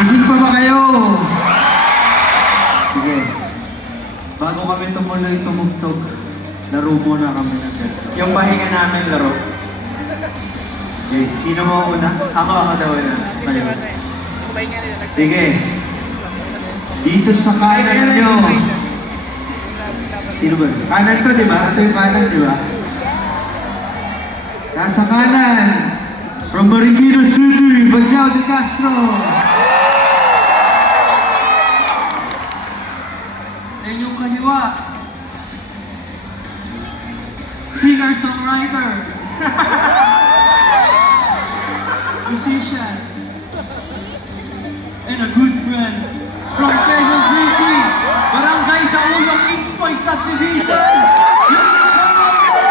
Gising pa ba kayo? Sige. Bago kami tumuloy tumugtog, laro muna kami ng ganito. Yung pahinga namin laro. Okay, sino mo una? Ako daw na. Kaliwa. Sige. Dito sa kanan nyo. Sino ba? Kanan ko, di ba? Ito yung kanan, di ba? Nasa kanan. From Marikina City, Bajao de Castro. Sa inyong kaliwa, singer-songwriter, musician, and a good friend from Quezon City, Barangay Sauyong Inchpoy Subdivision, Unique Songwriter!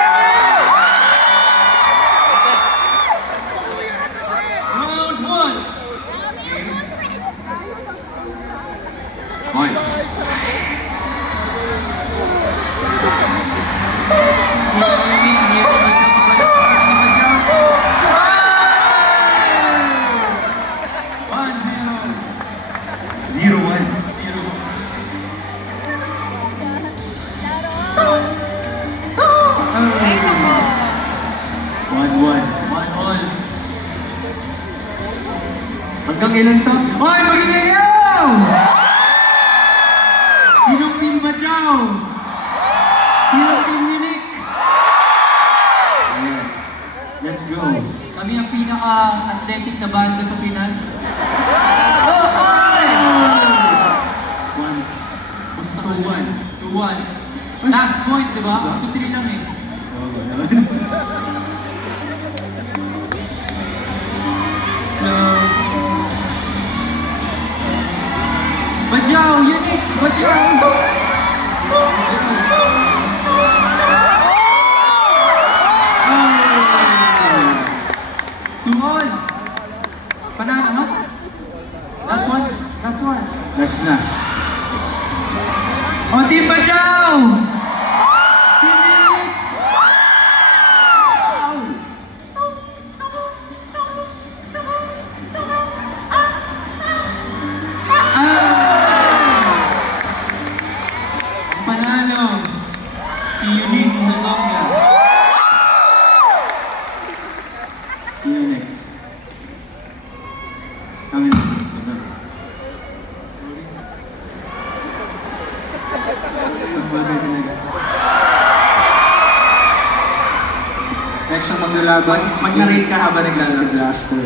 Round 1. Hoy. Hanggang ilan to? Hoy, mag-iiyaw! Sinong team Bajao? Sinong team Ninik? Ayan. Let's go. Kami ang pinaka-athletic na banda sa Pinas. One. Basta 2-1. 2-1. Last point, di ba? 2-3 lang eh. Bajao, Unique, Bajao! Tumol! Panalo, no? Last one, last one. Last na. O, Team Bajao! Team Ninik! Panalo, si Unique sa Longga. Sino next? Kami na. Ito. Pagbagay talaga. Next ang maglalaban. Mag-narrate ka habang naglalaro. Blaster.